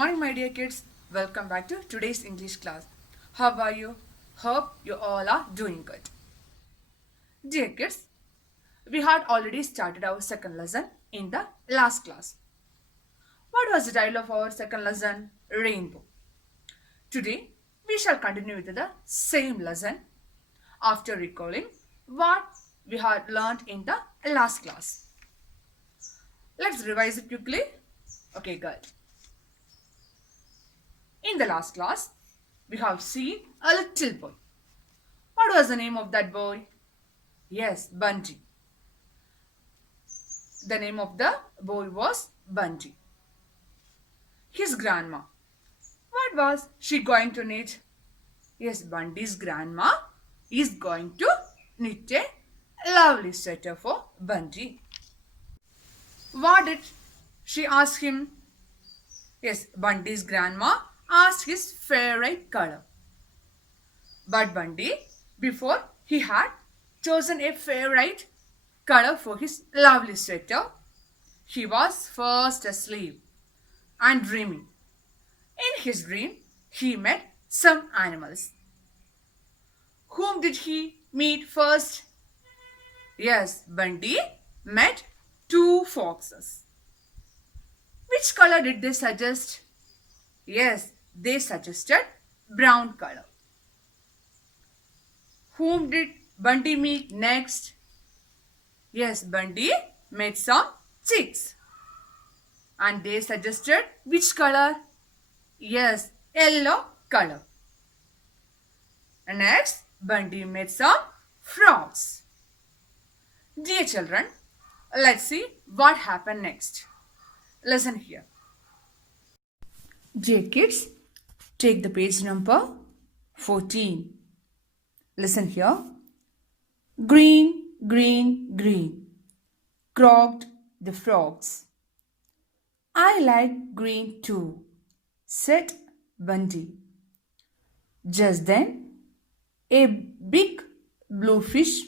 morning, my dear kids. Welcome back to today's English class. How are you? Hope you all are doing good. Dear kids, we had already started our second lesson in the last class. What was the title of our second lesson? Rainbow. Today, we shall continue with the same lesson after recalling what we had learned in the last class. Let's revise it quickly. Okay, good. In the last class, we have seen a little boy. What was the name of that boy? Yes, Bunty. The name of the boy was Bunty. His grandma. What was she going to knit? Yes, Bunty's grandma is going to knit a lovely sweater for Bunty. What did she ask him? Yes, Bunty's grandma asked his favorite color. But Bunty, before he had chosen a favorite color for his lovely sweater, he was fast asleep and dreaming. In his dream, he met some animals. Whom did he meet first? Yes, Bunty met two foxes. Which color did they suggest? Yes, they suggested brown color. Whom did Bunty meet next? Yes, Bunty met some chicks. And they suggested which color? Yes, yellow color. And next, Bunty met some frogs. Dear children, let's see what happened next. Listen here. Dear kids, take the page number 14. Listen here. Green, green, green, croaked the frogs. I like green too, said Bunty. Just then, a big blue fish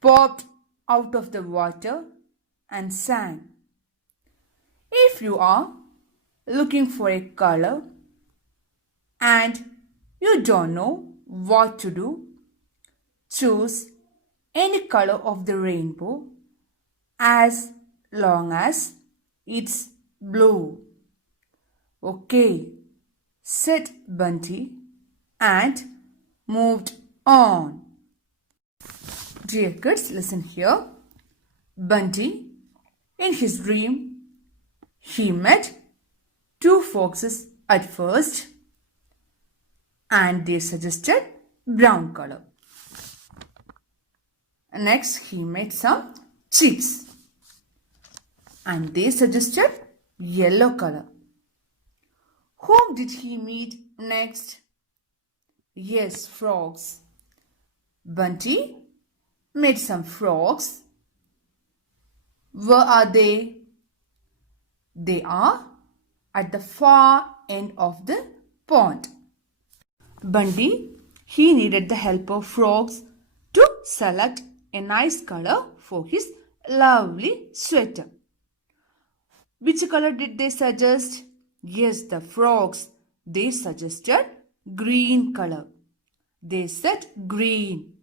popped out of the water and sang. If you are looking for a color and you don't know what to do, choose any color of the rainbow as long as it's blue. Okay, said Bunty and moved on. Dear kids, listen here. Bunty, in his dream, he met two foxes at first and they suggested brown color. Next, he met some chicks and they suggested yellow color. Whom did he meet next? Yes, frogs. Bunty met some frogs. Where are they? They are at the far end of the pond. Bunty, he needed the help of frogs to select a nice color for his lovely sweater. Which color did they suggest? Yes, the frogs. They suggested green color. They said green.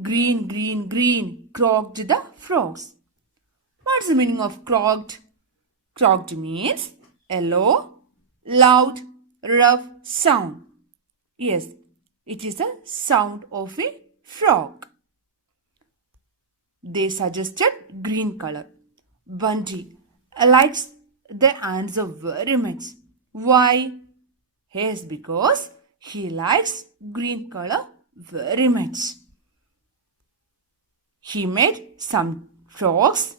Green, green, green, croaked the frogs. What's the meaning of croaked? Croaked means a low, loud, rough sound. Yes, it is a sound of a frog. They suggested green color. Bunty likes the answer very much. Why? Yes, because he likes green color very much. He made some frogs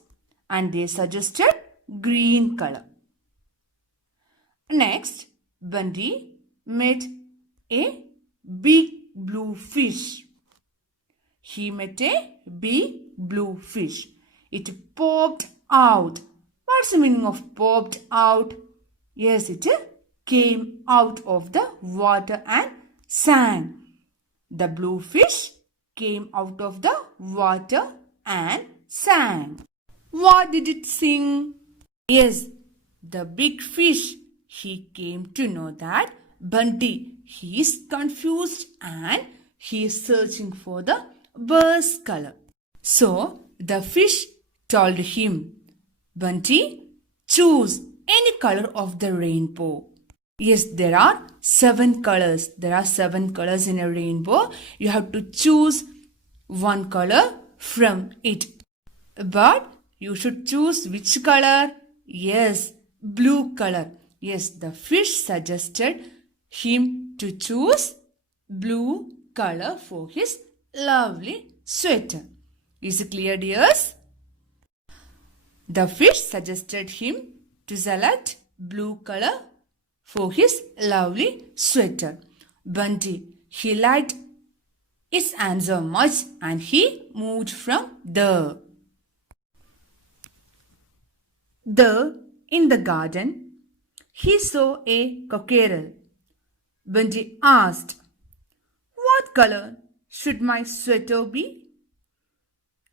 and they suggested green color. Next, Bunty met a big blue fish. He met a big blue fish. It popped out. What's the meaning of popped out? Yes, it came out of the water and sang. The blue fish came out of the water and sang. What did it sing? Yes, the big fish, he came to know that Bunty, he is confused and he is searching for the bird's color. So the fish told him, Bunty, choose any color of the rainbow. Yes, there are 7 colors. There are 7 colors in a rainbow. You have to choose one color from it. But you should choose which color? Yes, blue color. Yes, the fish suggested him to choose blue color for his lovely sweater. Is it clear, dears? The fish suggested him to select blue color for his lovely sweater. Bunty, he liked its answer much and he moved from there. There, in the garden, he saw a cockerel. Bunty asked, "What color should my sweater be?"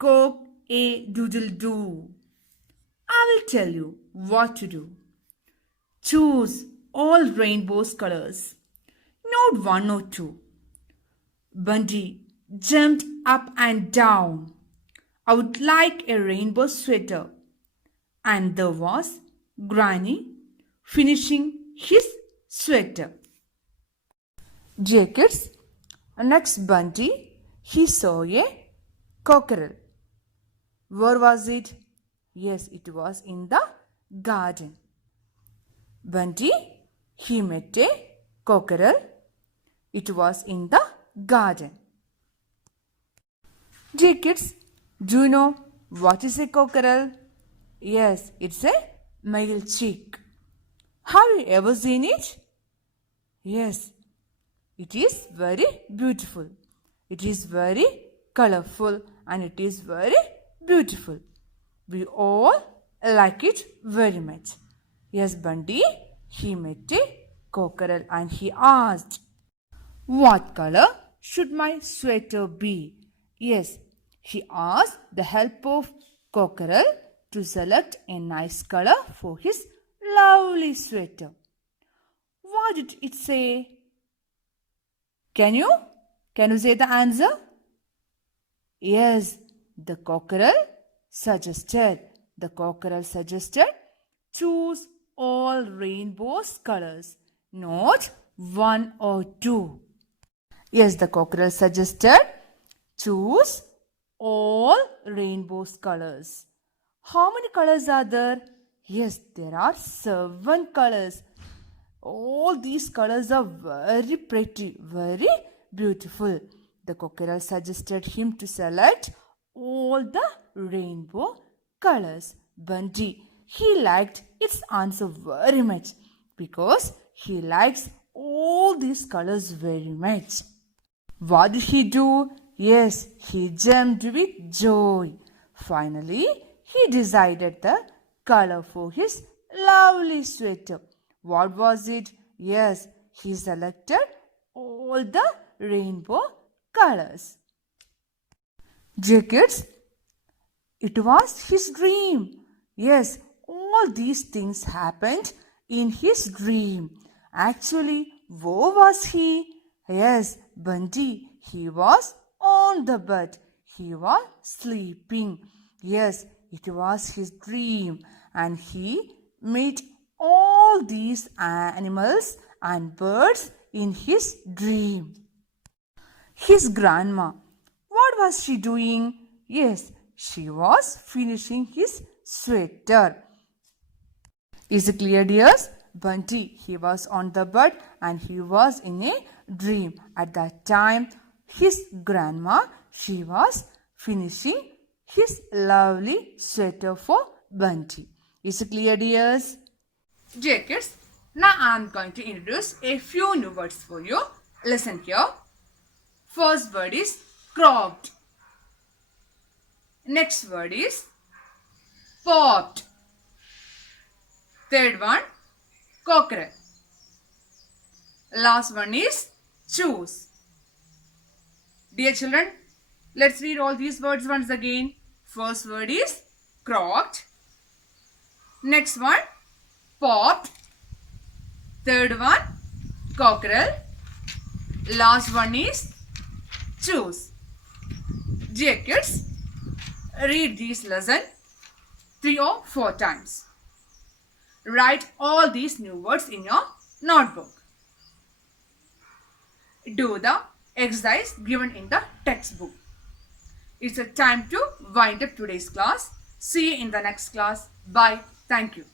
"Cock-a-doodle-doo. I will tell you what to do. Choose all rainbow's colors, not one or two." Bunty jumped up and down. "I would like a rainbow sweater." And there was Granny finishing his sweater. Dear kids, next Bunty, he saw a cockerel. Where was it? Yes, it was in the garden. Bunty, he met a cockerel. It was in the garden. Dear kids, do you know what is a cockerel? Yes, it's a male chick. Have you ever seen it? Yes, it is very beautiful. It is very colorful and it is very beautiful. We all like it very much. Yes, Bunty, he met a cockerel and he asked, "What color should my sweater be?" Yes, he asked the help of cockerel to select a nice color for his lovely sweater. What did it say? Can you say the answer? Yes, the cockerel suggested. Choose all rainbow's colors, not one or two. Yes, the cockerel suggested choose all rainbow's colors. How many colors are there? Yes, there are 7 colors. All these colors are very pretty, very beautiful. The cockerel suggested him to select all the rainbow colors. Bunty, he liked its answer very much because he likes all these colors very much. What did he do? Yes, he jumped with joy. Finally, he decided the color for his lovely sweater. What was it? Yes, he selected all the rainbow colors. Dear kids, it was his dream. Yes, all these things happened in his dream. Actually, where was he? Yes, Bunty, he was on the bed. He was sleeping. Yes, it was his dream and he met all these animals and birds in his dream. His grandma, what was she doing? Yes, she was finishing his sweater. Is it clear, dears? Bunty, he was on the bed and he was in a dream. At that time, his grandma, she was finishing his lovely sweater for Bunty. Is it clear, dears? Dear kids, now I am going to introduce a few new words for you. Listen here. First word is cropped. Next word is popped. Third one, cockerel. Last one is choose. Dear children, let's read all these words once again. First word is cropped. Next one, popped. Third one, cockerel. Last one is choose. Dear kids, read this lesson 3 or 4 times. Write all these new words in your notebook. Do the exercise given in the textbook. It's a time to wind up today's class. See you in the next class. Bye. Thank you.